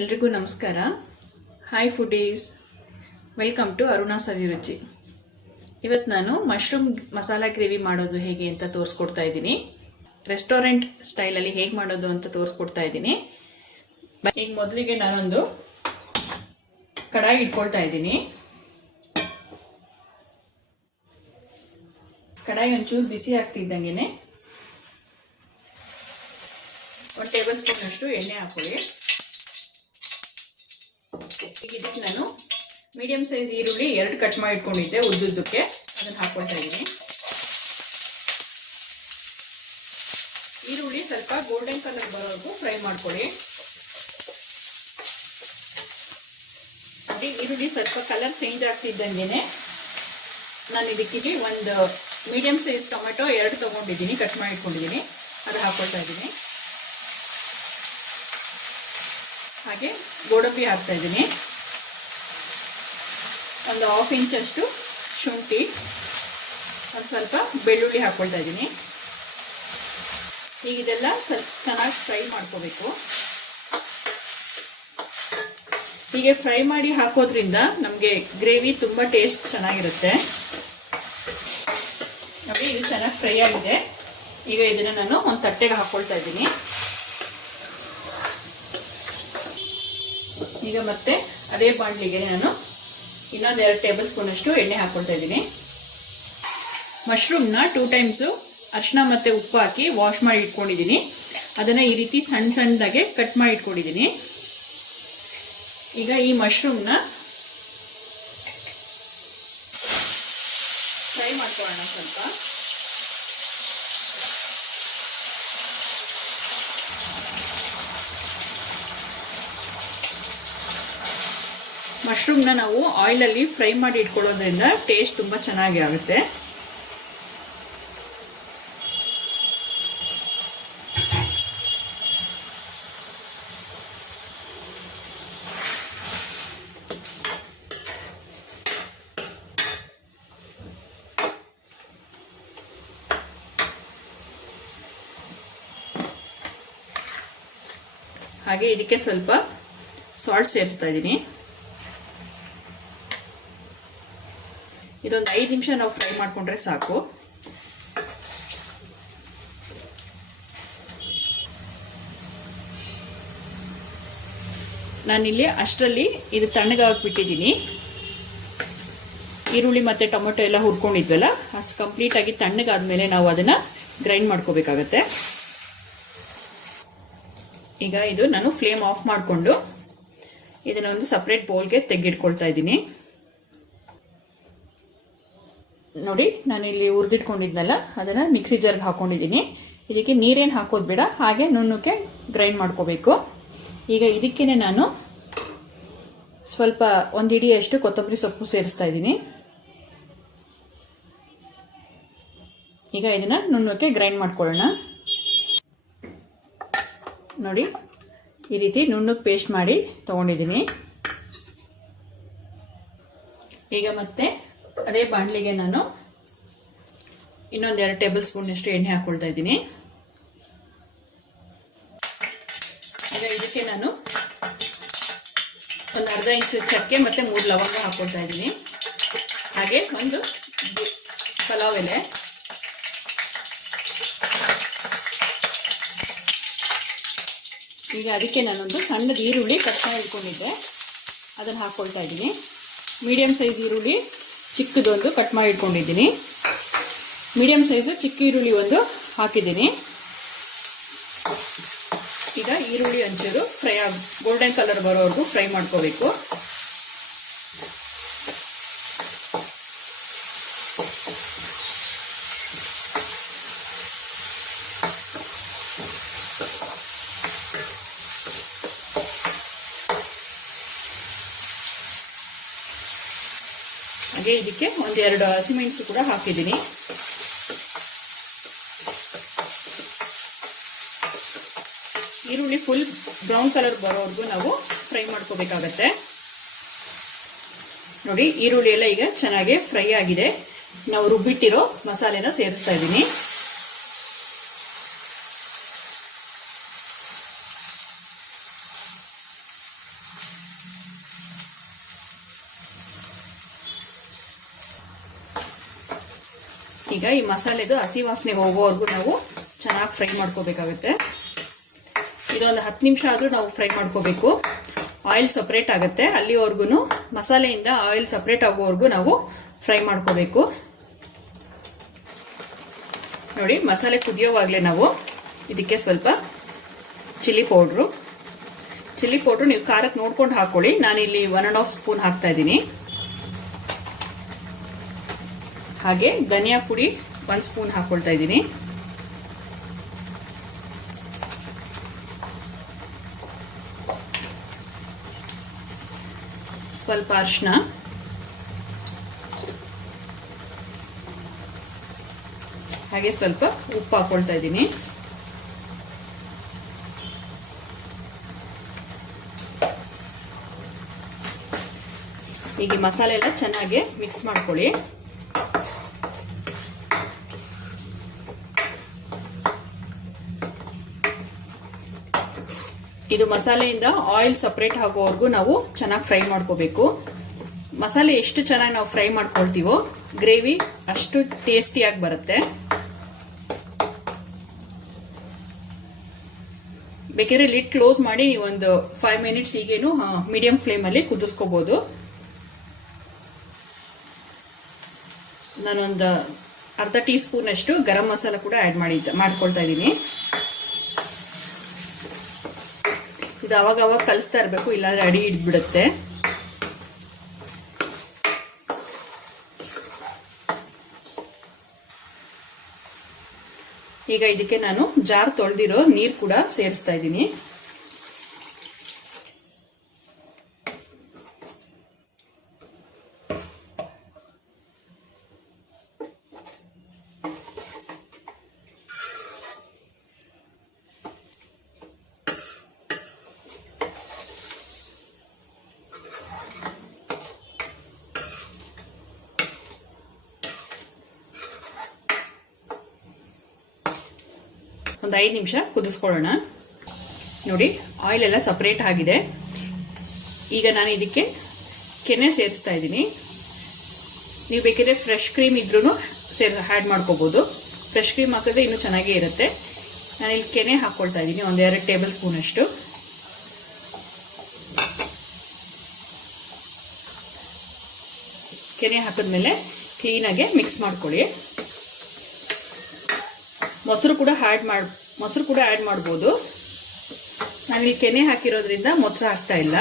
ಎಲ್ರಿಗೂ ನಮಸ್ಕಾರ. Hi foodies, welcome to Aruna Saviruchi. ಇವತ್ತು ನಾನು ಮಶ್ರೂಮ್ ಮಸಾಲಾ ಗ್ರೇವಿ ಮಾಡೋದು ಹೇಗೆ ಅಂತ ತೋರಿಸ್ಕೊಡ್ತಾ ಇದ್ದೀನಿ. ರೆಸ್ಟೋರೆಂಟ್ ಸ್ಟೈಲಲ್ಲಿ ಹೇಗೆ ಮಾಡೋದು ಅಂತ ತೋರಿಸ್ಕೊಡ್ತಾ ಇದ್ದೀನಿ. ಈಗ ಮೊದಲಿಗೆ ನಾನೊಂದು ಕಡಾಯಿ ಇಟ್ಕೊಳ್ತಾ ಇದ್ದೀನಿ. ಕಡಾಯಿ ಒಂಚೂರು ಬಿಸಿ ಆಗ್ತಿದ್ದಂಗೆ 1 ಟೇಬಲ್ ಸ್ಪೂನ್ ಅಷ್ಟು ಎಣ್ಣೆ ಹಾಕೊಳ್ಳಿ. ಇದಕ್ಕೆ ನಾನು ಮೀಡಿಯಂ ಸೈಜ್ ಈರುಳ್ಳಿ 2 ಕಟ್ ಮಾಡಿ ಇಟ್ಕೊಂಡಿದ್ದೆ ಉದ್ದುದ್ದಕ್ಕೆ, ಅದನ್ನು ಹಾಕೊಳ್ತಾ ಇದ್ದೀನಿ. ಈರುಳ್ಳಿ ಸ್ವಲ್ಪ ಗೋಲ್ಡನ್ ಕಲರ್ ಬರೋವರೆಗೂ ಫ್ರೈ ಮಾಡ್ಕೊಳ್ಳಿ. ಈರುಳ್ಳಿ ಸ್ವಲ್ಪ ಕಲರ್ ಚೇಂಜ್ ಆಗ್ತಿದ್ದಂಗೆ ನಾನು ಇದಕ್ಕೆ ಒಂದು ಮೀಡಿಯಂ ಸೈಜ್ ಟೊಮೆಟೊ 2 ತಗೊಂಡಿದ್ದೀನಿ, ಕಟ್ ಮಾಡಿ ಇಟ್ಕೊಂಡಿದ್ದೀನಿ, ಅದು ಹಾಕೊಳ್ತಾ ಇದ್ದೀನಿ. ಹಾಗೆ ಗೋಡಂಬಿ ಹಾಕ್ತಾ ಇದ್ದೀನಿ. ಒಂದು 1/2 ಇಂಚ್ ಅಷ್ಟು ಶುಂಠಿ, ಒಂದು ಸ್ವಲ್ಪ ಬೆಳ್ಳುಳ್ಳಿ ಹಾಕ್ಕೊಳ್ತಾ ಇದ್ದೀನಿ. ಈಗ ಇದೆಲ್ಲ ಸ್ವಲ್ಪ ಚೆನ್ನಾಗಿ ಫ್ರೈ ಮಾಡ್ಕೋಬೇಕು. ಹೀಗೆ ಫ್ರೈ ಮಾಡಿ ಹಾಕೋದ್ರಿಂದ ನಮಗೆ ಗ್ರೇವಿ ತುಂಬ ಟೇಸ್ಟ್ ಚೆನ್ನಾಗಿರುತ್ತೆ. ನೋಡಿ, ಇದು ಚೆನ್ನಾಗಿ ಫ್ರೈ ಆಗಿದೆ. ಈಗ ಇದನ್ನು ನಾನು ಒಂದು ತಟ್ಟೆಗೆ ಹಾಕ್ಕೊಳ್ತಾ ಇದ್ದೀನಿ. ಈಗ ಮತ್ತೆ ಅದೇ ಬಾಣಲಿಗೆ ನಾನು ಇನ್ನೊಂದು 2 ಟೇಬಲ್ ಸ್ಪೂನ್ ಅಷ್ಟು ಎಣ್ಣೆ ಹಾಕ್ಕೊಳ್ತಾ ಇದ್ದೀನಿ. ಮಶ್ರೂಮ್ನ 2 ಟೈಮ್ಸು ಅರಿಶಿನ ಮತ್ತು ಉಪ್ಪು ಹಾಕಿ ವಾಶ್ ಮಾಡಿ ಇಟ್ಕೊಂಡಿದ್ದೀನಿ. ಅದನ್ನು ಈ ರೀತಿ ಸಣ್ಣ ಸಣ್ಣದಾಗೆ ಕಟ್ ಮಾಡಿ ಇಟ್ಕೊಂಡಿದ್ದೀನಿ. ಈಗ ಈ ಮಶ್ರೂಮ್ನ ಫ್ರೈ ಮಾಡ್ಕೊಳ್ಳೋಣ ಸ್ವಲ್ಪ. ಮಶ್ರೂಮ್ನ ನಾವು ಆಯಿಲಲ್ಲಿ ಫ್ರೈ ಮಾಡಿ ಇಟ್ಕೊಳ್ಳೋದ್ರಿಂದ ಟೇಸ್ಟ್ ತುಂಬ ಚೆನ್ನಾಗಿ ಆಗುತ್ತೆ. ಹಾಗೆ ಇದಕ್ಕೆ ಸ್ವಲ್ಪ ಸಾಲ್ಟ್ ಸೇರಿಸ್ತಾ ಇದ್ದೀನಿ. ಇದೊಂದು 5 ನಿಮಿಷ ನಾವು ಫ್ರೈ ಮಾಡಿಕೊಂಡ್ರೆ ಸಾಕು. ನಾನಿಲ್ಲಿ ಅಷ್ಟರಲ್ಲಿ ಇದು ತಣ್ಣಗಾಗ್ಬಿಟ್ಟಿದ್ದೀನಿ. ಈರುಳ್ಳಿ ಮತ್ತು ಟೊಮೆಟೊ ಎಲ್ಲ ಹುರ್ಕೊಂಡಿದ್ವಲ್ಲ, ಅಷ್ಟು ಕಂಪ್ಲೀಟಾಗಿ ತಣ್ಣಗಾದ್ಮೇಲೆ ನಾವು ಅದನ್ನು ಗ್ರೈಂಡ್ ಮಾಡ್ಕೋಬೇಕಾಗತ್ತೆ. ಈಗ ಇದು ನಾನು ಫ್ಲೇಮ್ ಆಫ್ ಮಾಡಿಕೊಂಡು ಇದನ್ನೊಂದು ಸಪ್ರೇಟ್ ಬೌಲ್ಗೆ ತೆಗೆದಿಟ್ಕೊಳ್ತಾ ಇದ್ದೀನಿ. ನೋಡಿ, ನಾನಿಲ್ಲಿ ಹುರಿದಿಟ್ಕೊಂಡಿದ್ನಲ್ಲ ಅದನ್ನು ಮಿಕ್ಸಿ ಜಾರ್ಗೆ ಹಾಕ್ಕೊಂಡಿದ್ದೀನಿ. ಇದಕ್ಕೆ ನೀರೇನು ಹಾಕೋದು ಬೇಡ, ಹಾಗೆ ನುಣ್ಣಕ್ಕೆ ಗ್ರೈಂಡ್ ಮಾಡ್ಕೋಬೇಕು. ಈಗ ಇದಕ್ಕೇ ನಾನು ಸ್ವಲ್ಪ 1 ಹಿಡಿಯಷ್ಟು ಕೊತ್ತಂಬರಿ ಸೊಪ್ಪು ಸೇರಿಸ್ತಾ ಇದ್ದೀನಿ. ಈಗ ಇದನ್ನು ನುಣ್ಣಕ್ಕೆ ಗ್ರೈಂಡ್ ಮಾಡ್ಕೊಳ್ಳೋಣ. ನೋಡಿ, ಈ ರೀತಿ ನುಣ್ಣಕ್ಕೆ ಪೇಸ್ಟ್ ಮಾಡಿ ತೊಗೊಂಡಿದ್ದೀನಿ. ಈಗ ಮತ್ತೆ ಅದೇ ಬಾಣಲಿಗೆ ನಾನು ಇನ್ನೊಂದು 2 ಟೇಬಲ್ ಸ್ಪೂನ್ ಅಷ್ಟು ಎಣ್ಣೆ ಹಾಕ್ಕೊಳ್ತಾ ಇದ್ದೀನಿ. ಈಗ ಇದಕ್ಕೆ ನಾನು ಒಂದು 1/2 ಇಂಚು ಚಕ್ಕೆ ಮತ್ತು 3 ಲವಂಗ ಹಾಕ್ಕೊಳ್ತಾ ಇದ್ದೀನಿ. ಹಾಗೆ ಒಂದು ಪಲಾವ್ ಎಲೆ, ಈಗ ಅದಕ್ಕೆ ನಾನೊಂದು ಸಣ್ಣದ ಈರುಳ್ಳಿ ಕಟ್ ಮಾಡಿ ಇಟ್ಕೊಂಡಿದ್ದೆ, ಅದನ್ನು ಹಾಕ್ಕೊಳ್ತಾ ಇದ್ದೀನಿ. ಮೀಡಿಯಂ ಸೈಜ್ ಈರುಳ್ಳಿ ಚಿಕ್ಕದೊಂದು ಕಟ್ ಮಾಡಿ ಇಟ್ಕೊಂಡಿದ್ದೀನಿ. ಮೀಡಿಯಂ ಸೈಜು ಚಿಕ್ಕ ಈರುಳ್ಳಿ ಒಂದು ಹಾಕಿದ್ದೀನಿ. ಈಗ ಈರುಳ್ಳಿ ಒಂಚೂರು ಫ್ರೈ ಗೋಲ್ಡನ್ ಕಲರ್ ಬರೋವರೆಗೂ ಫ್ರೈ ಮಾಡ್ಕೋಬೇಕು. ಹಾಗೆ ಇದಕ್ಕೆ 1-2 ಹಸಿಮೆಣಸು ಕೂಡ ಹಾಕಿದ್ದೀನಿ. ಈರುಳ್ಳಿ ಫುಲ್ ಬ್ರೌನ್ ಕಲರ್ ಬರೋವರೆಗೂ ನಾವು ಫ್ರೈ ಮಾಡ್ಕೋಬೇಕಾಗತ್ತೆ. ನೋಡಿ, ಈರುಳ್ಳಿ ಎಲ್ಲ ಈಗ ಚೆನ್ನಾಗಿ ಫ್ರೈ ಆಗಿದೆ. ನಾವು ರುಬ್ಬಿಟ್ಟಿರೋ ಮಸಾಲೆನ ಸೇರಿಸ್ತಾ ಇದ್ದೀನಿ. ಈಗ ಈ ಮಸಾಲೆದು ಹಸಿ ವಾಸನೆ ಹೋಗೋವರೆಗೂ ನಾವು ಚೆನ್ನಾಗಿ ಫ್ರೈ ಮಾಡ್ಕೋಬೇಕಾಗುತ್ತೆ. ಇದೊಂದು 10 ನಿಮಿಷ ಆದರೂ ನಾವು ಫ್ರೈ ಮಾಡ್ಕೋಬೇಕು. ಆಯಿಲ್ ಸಪ್ರೇಟ್ ಆಗುತ್ತೆ, ಅಲ್ಲಿವರೆಗೂ ಮಸಾಲೆಯಿಂದ ಆಯಿಲ್ ಸಪ್ರೇಟ್ ಆಗೋವರೆಗೂ ನಾವು ಫ್ರೈ ಮಾಡ್ಕೋಬೇಕು. ನೋಡಿ, ಮಸಾಲೆ ಕುದಿಯೋವಾಗಲೇ ನಾವು ಇದಕ್ಕೆ ಸ್ವಲ್ಪ ಚಿಲ್ಲಿ ಪೌಡ್ರು ನೀವು ಖಾರಕ್ಕೆ ನೋಡ್ಕೊಂಡು ಹಾಕೊಳ್ಳಿ. ನಾನಿಲ್ಲಿ 1.5 ಸ್ಪೂನ್ ಹಾಕ್ತಾ ಇದ್ದೀನಿ. ಹಾಗೆ ಧನಿಯಾ ಪುಡಿ 1 ಸ್ಪೂನ್ ಹಾಕೊಳ್ತಾ ಇದ್ದೀನಿ. ಸ್ವಲ್ಪ ಅರಿಶಿನ, ಹಾಗೆ ಸ್ವಲ್ಪ ಉಪ್ಪು ಹಾಕೊಳ್ತಾ ಇದ್ದೀನಿ. ಈಗ ಮಸಾಲೆ ಎಲ್ಲ ಚೆನ್ನಾಗಿ ಮಿಕ್ಸ್ ಮಾಡ್ಕೊಳ್ಳಿ. ಇದು ಮಸಾಲೆಯಿಂದ ಆಯಿಲ್ ಸಪ್ರೇಟ್ ಆಗೋವರೆಗೂ ನಾವು ಚೆನ್ನಾಗಿ ಫ್ರೈ ಮಾಡ್ಕೋಬೇಕು. ಮಸಾಲೆ ಎಷ್ಟು ಚೆನ್ನಾಗಿ ನಾವು ಫ್ರೈ ಮಾಡ್ಕೊಳ್ತೀವೋ ಗ್ರೇವಿ ಅಷ್ಟು ಟೇಸ್ಟಿಯಾಗಿ ಬರುತ್ತೆ. ಬೇಕಿದ್ರೆ ಲಿಡ್ ಕ್ಲೋಸ್ ಮಾಡಿ ನೀವು ಒಂದು 5 ಮಿನಿಟ್ಸ್ ಈಗೇನು ಮೀಡಿಯಂ ಫ್ಲೇಮಲ್ಲಿ ಕುದಿಸ್ಕೋಬಹುದು. ನಾನೊಂದು ಅರ್ಧ ಟೀ ಸ್ಪೂನ್ ಅಷ್ಟು ಗರಂ ಮಸಾಲ ಕೂಡ ಆ್ಯಡ್ ಮಾಡ್ಕೊಳ್ತಾ ಇದ್ದೀನಿ. ಇದು ಅವಾಗ ಕಲಿಸ್ತಾ ಇರಬೇಕು, ಇಲ್ಲಾಂದ್ರೆ ಅಡಿ ಹಿಡ್ಬಿಡುತ್ತೆ. ಈಗ ಇದಕ್ಕೆ ನಾನು ಜಾರ್ ತೊಳೆದಿರೋ ನೀರು ಕೂಡ ಸೇರಿಸ್ತಾ ಇದ್ದೀನಿ. ಒಂದು 5 ನಿಮಿಷ ಕುದಿಸ್ಕೊಳ್ಳೋಣ. ನೋಡಿ, ಆಯಿಲ್ ಎಲ್ಲ ಸಪ್ರೇಟ್ ಆಗಿದೆ. ಈಗ ನಾನು ಇದಕ್ಕೆ ಕೆನೆ ಸೇರಿಸ್ತಾ ಇದ್ದೀನಿ. ನೀವು ಬೇಕಿದ್ರೆ ಫ್ರೆಶ್ ಕ್ರೀಮ್ ಇದ್ರೂ ಆ್ಯಡ್ ಮಾಡ್ಕೋಬೋದು. ಫ್ರೆಶ್ ಕ್ರೀಮ್ ಹಾಕಿದ್ರೆ ಇನ್ನೂ ಚೆನ್ನಾಗೇ ಇರುತ್ತೆ. ನಾನಿಲ್ಲಿ ಕೆನೆ ಹಾಕ್ಕೊಳ್ತಾ ಇದ್ದೀನಿ, 1-2 ಟೇಬಲ್ ಸ್ಪೂನ್ ಅಷ್ಟು. ಕೆನೆ ಹಾಕಿದ್ಮೇಲೆ ಕ್ಲೀನಾಗೆ ಮಿಕ್ಸ್ ಮಾಡ್ಕೊಳ್ಳಿ. ಮೊಸರು ಕೂಡ ಆ್ಯಡ್ ಮಾಡ್ಬೋದು. ನಾನಿಲ್ಲಿ ಕೆನೆ ಹಾಕಿರೋದ್ರಿಂದ ಮೊಸರು ಹಾಕ್ತಾ ಇಲ್ಲ.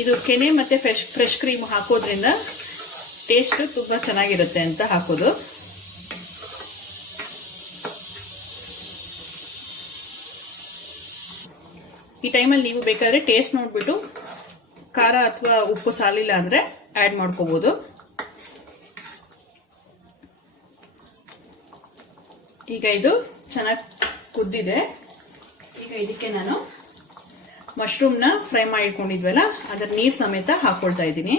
ಇದು ಕೆನೆ ಮತ್ತು ಫ್ರೆಶ್ ಕ್ರೀಮ್ ಹಾಕೋದ್ರಿಂದ ಟೇಸ್ಟ್ ತುಂಬ ಚೆನ್ನಾಗಿರುತ್ತೆ ಅಂತ ಹಾಕೋದು. ಈ ಟೈಮಲ್ಲಿ ನೀವು ಬೇಕಾದರೆ ಟೇಸ್ಟ್ ನೋಡಿಬಿಟ್ಟು ಖಾರ ಅಥವಾ ಉಪ್ಪು ಸಾಲಿಲ್ಲ ಅಂದರೆ ಆ್ಯಡ್ ಮಾಡ್ಕೋಬೋದು. ಈಗ ಇದು ಚೆನ್ನಾಗಿ ಕುದ್ದಿದೆ. ಈಗ ಇದಕ್ಕೆ ನಾನು ಮಶ್ರೂಮ್ನ ಫ್ರೈ ಮಾಡಿ ಇಟ್ಕೊಂಡಿದ್ವಲ್ಲ ಅದರ ನೀರು ಸಮೇತ ಹಾಕ್ಕೊಳ್ತಾ ಇದ್ದೀನಿ.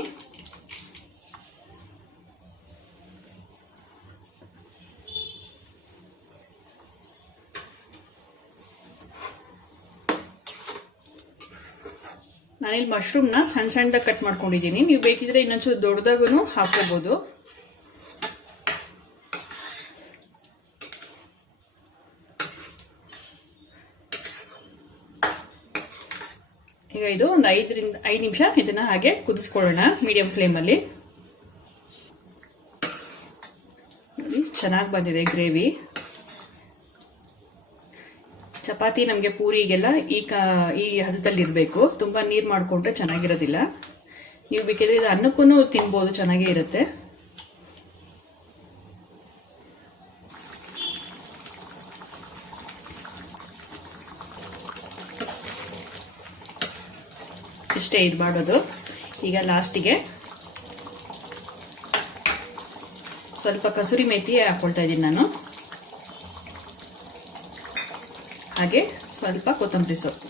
ನಾನಿಲ್ಲಿ ಮಶ್ರೂಮ್ನ ಸಣ್ಣದಾಗಿ ಕಟ್ ಮಾಡ್ಕೊಂಡಿದ್ದೀನಿ. ನೀವು ಬೇಕಿದ್ರೆ ಇನ್ನೊಂಚೂರು ದೊಡ್ಡದಾಗೂ ಹಾಕೋಬಹುದು. ಈಗ ಇದು ಒಂದು 5 ನಿಮಿಷ ಇದನ್ನ ಹಾಗೆ ಕುದಿಸ್ಕೊಳ್ಳೋಣ ಮೀಡಿಯಂ ಫ್ಲೇಮಲ್ಲಿ. ನೋಡಿ, ಚೆನ್ನಾಗಿ ಬಂದಿದೆ ಗ್ರೇವಿ. ಚಪಾತಿ ನಮಗೆ ಪೂರಿಗೆಲ್ಲ ಈ ಹದದಲ್ಲಿ ಇರಬೇಕು. ತುಂಬ ನೀರು ಮಾಡಿಕೊಂಡ್ರೆ ಚೆನ್ನಾಗಿರೋದಿಲ್ಲ. ನೀವು ಬೇಕಿದ್ರೆ ಇದು ಅನ್ನಕ್ಕೂ ತಿನ್ಬೋದು, ಚೆನ್ನಾಗೇ ಇರುತ್ತೆ. ಇಷ್ಟೇ ಇದು ಮಾಡೋದು. ಈಗ ಲಾಸ್ಟಿಗೆ ಸ್ವಲ್ಪ ಕಸೂರಿ ಮೇಥಿ ಹಾಕ್ಕೊಳ್ತಾ ಇದ್ದೀನಿ ನಾನು. ಹಾಗೆ ಸ್ವಲ್ಪ ಕೊತ್ತಂಬರಿ ಸೊಪ್ಪು.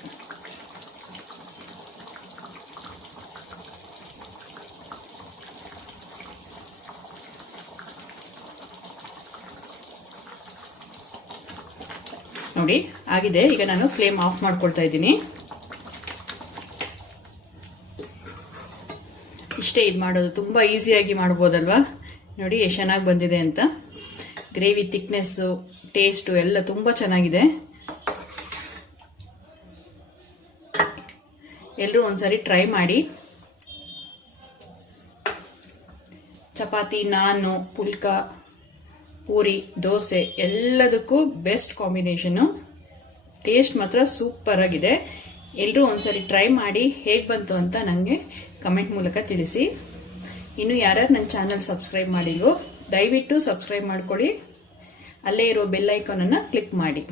ನೋಡಿ, ಆಗಿದೆ. ಈಗ ನಾನು ಫ್ಲೇಮ್ ಆಫ್ ಮಾಡ್ಕೊಳ್ತಾ ಇದ್ದೀನಿ. ಇಷ್ಟೇ ಇದು ಮಾಡೋದು, ತುಂಬ ಈಸಿಯಾಗಿ ಮಾಡ್ಬೋದಲ್ವಾ. ನೋಡಿ ಎಷ್ಟು ಚೆನ್ನಾಗಿ ಬಂದಿದೆ ಅಂತ. ಗ್ರೇವಿ ಥಿಕ್ನೆಸ್ಸು, ಟೇಸ್ಟು ಎಲ್ಲ ತುಂಬ ಚೆನ್ನಾಗಿದೆ. ಎಲ್ಲರೂ ಒಂದ್ಸರಿ ಟ್ರೈ ಮಾಡಿ. ಚಪಾತಿ, ನಾನು, ಪುಲ್ಕ, ಪೂರಿ, ದೋಸೆ ಎಲ್ಲದಕ್ಕೂ ಬೆಸ್ಟ್ ಕಾಂಬಿನೇಷನು. ಟೇಸ್ಟ್ ಮಾತ್ರ ಸೂಪರ್ ಆಗಿದೆ. ಎಲ್ಲರೂ ಒಂದ್ಸರಿ ಟ್ರೈ ಮಾಡಿ ಹೇಗೆ ಬಂತು ಅಂತ ನನಗೆ ಕಮೆಂಟ್ ಮೂಲಕ ತಿಳಿಸಿ. ಇನ್ನು ಯಾರ್ಯಾರು ನನ್ನ ಚಾನಲ್ ಸಬ್ಸ್ಕ್ರೈಬ್ ಮಾಡಿಲ್ವೋ ದಯವಿಟ್ಟು ಸಬ್ಸ್ಕ್ರೈಬ್ ಮಾಡ್ಕೊಳ್ಳಿ. ಅಲ್ಲೇ ಇರೋ ಬೆಲ್ ಐಕಾನನ್ನು ಕ್ಲಿಕ್ ಮಾಡಿ.